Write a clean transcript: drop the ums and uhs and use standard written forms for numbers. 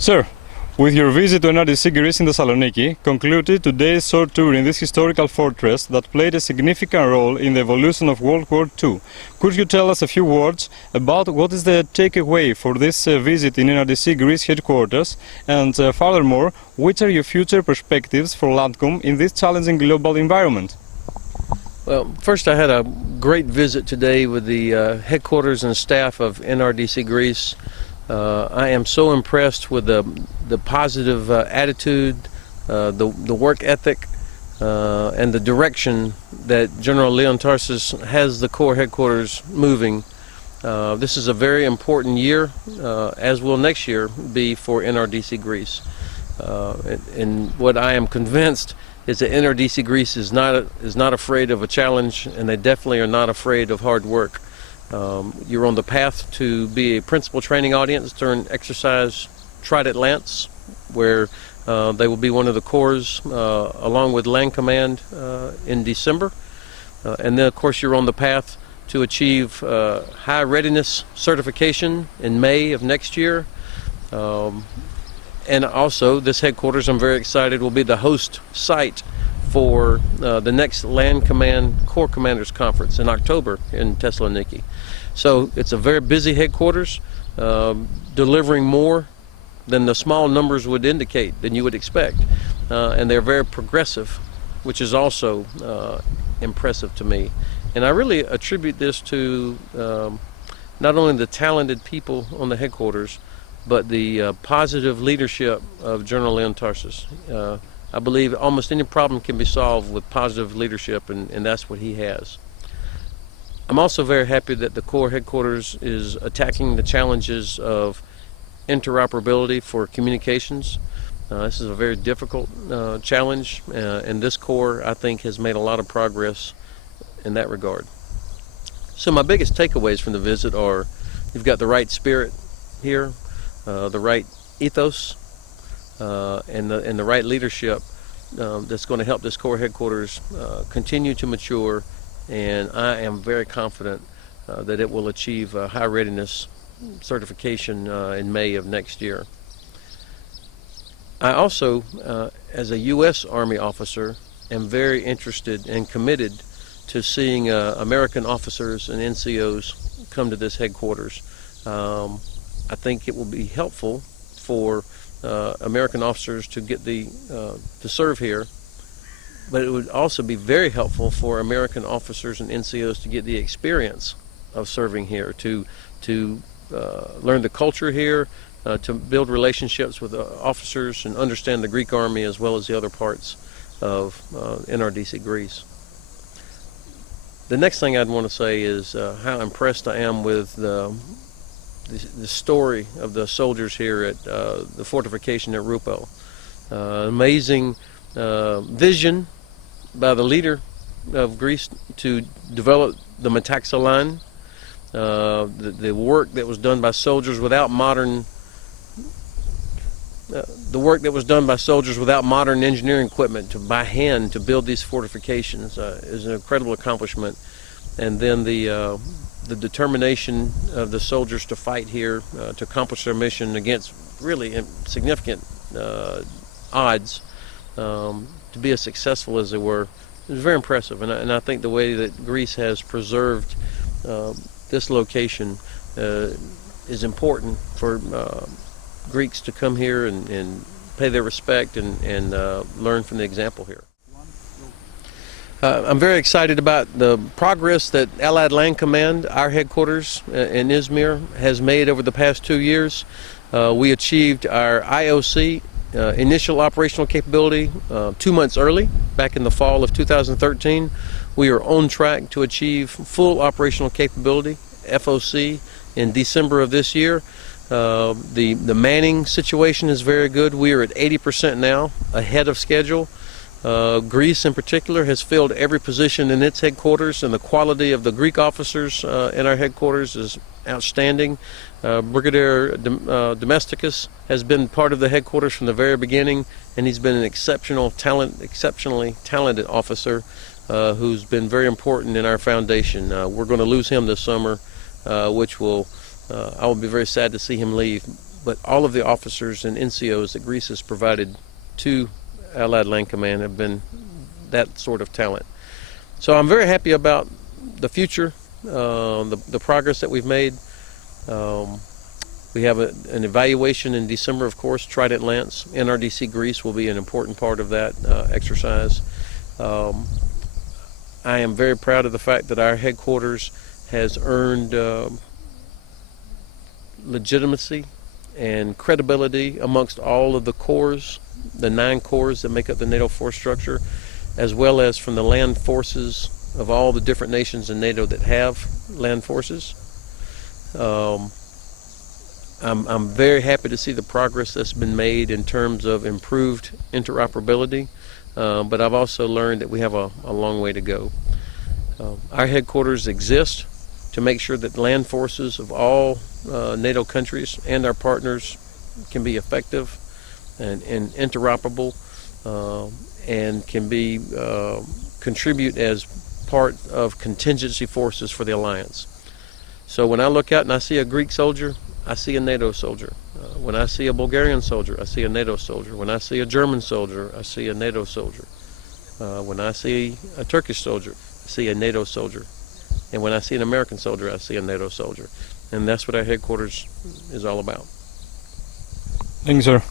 Sir, with your visit to NRDC Greece in Thessaloniki, concluded today's short tour in this historical fortress that played a significant role in the evolution of World War II. Could you tell us a few words about what is the takeaway for this visit in NRDC Greece headquarters, and furthermore, which are your future perspectives for LANDCOM in this challenging global environment? Well, first I had a great visit today with the headquarters and staff of NRDC Greece. I am so impressed with the positive attitude, the work ethic, and the direction that General Leon Tarsis has the Corps headquarters moving. This is a very important year, as will next year be for NRDC Greece. And what I am convinced is that NRDC Greece is not afraid of a challenge, and they definitely are not afraid of hard work. You're on the path to be a principal training audience during exercise Trident Lance, where they will be one of the corps along with Land Command in December. And then of course you're on the path to achieve high readiness certification in May of next year. And also this headquarters, I'm very excited, will be the host site for the next Land Command Corps Commanders Conference in October in Thessaloniki. So it's a very busy headquarters, delivering more than the small numbers would indicate, than you would expect. And they're very progressive, which is also impressive to me. And I really attribute this to not only the talented people on the headquarters, but the positive leadership of General Leon Tarsis. I believe almost any problem can be solved with positive leadership, and that's what he has. I'm also very happy that the Corps headquarters is attacking the challenges of interoperability for communications. This is a very difficult challenge, and this Corps, I think, has made a lot of progress in that regard. So my biggest takeaways from the visit are, you've got the right spirit here, the right ethos, and the right leadership that's going to help this Corps headquarters continue to mature, and I am very confident that it will achieve high readiness certification in May of next year. I also, as a U.S. Army officer, am very interested and committed to seeing American officers and NCOs come to this headquarters. I think it will be helpful for American officers to get to serve here, but it would also be very helpful for American officers and NCOs to get the experience of serving here, to learn the culture here, to build relationships with officers and understand the Greek Army as well as the other parts of NRDC Greece. The next thing I'd want to say is how impressed I am with the story of the soldiers here at the fortification at Rupo. Amazing vision by the leader of Greece to develop the Metaxa line. The work that was done by soldiers without modern engineering equipment by hand to build these fortifications is an incredible accomplishment. And then the determination of the soldiers to fight here to accomplish their mission against really significant odds, to be as successful as they were, is very impressive. And I think the way that Greece has preserved this location is important for Greeks to come here and pay their respect and learn from the example here. I'm very excited about the progress that Allied Land Command, our headquarters in Izmir, has made over the past 2 years. We achieved our IOC, initial operational capability, 2 months early, back in the fall of 2013. We are on track to achieve full operational capability, FOC, in December of this year. The manning situation is very good. We are at 80% now, ahead of schedule. Greece in particular has filled every position in its headquarters, and the quality of the Greek officers in our headquarters is outstanding. Brigadier Domesticus has been part of the headquarters from the very beginning, and he's been an exceptionally talented officer who's been very important in our foundation. We're going to lose him this summer, which I will be very sad to see him leave. but all of the officers and NCOs that Greece has provided to Allied Land Command have been that sort of talent. So I'm very happy about the future, the progress that we've made. We have an evaluation in December, of course. Trident Lance, NRDC Greece will be an important part of that exercise. I am very proud of the fact that our headquarters has earned legitimacy and credibility amongst all of the corps, the 9 corps that make up the NATO force structure, as well as from the land forces of all the different nations in NATO that have land forces. I'm very happy to see the progress that's been made in terms of improved interoperability, but I've also learned that we have a long way to go. Our headquarters exist to make sure that land forces of all NATO countries and our partners can be effective and interoperable and can be contribute as part of contingency forces for the alliance. So when I look out and I see a Greek soldier, I see a NATO soldier. When I see a Bulgarian soldier, I see a NATO soldier. When I see a German soldier, I see a NATO soldier. When I see a Turkish soldier, I see a NATO soldier. And when I see an American soldier, I see a NATO soldier. And that's what our headquarters is all about. Thanks, sir.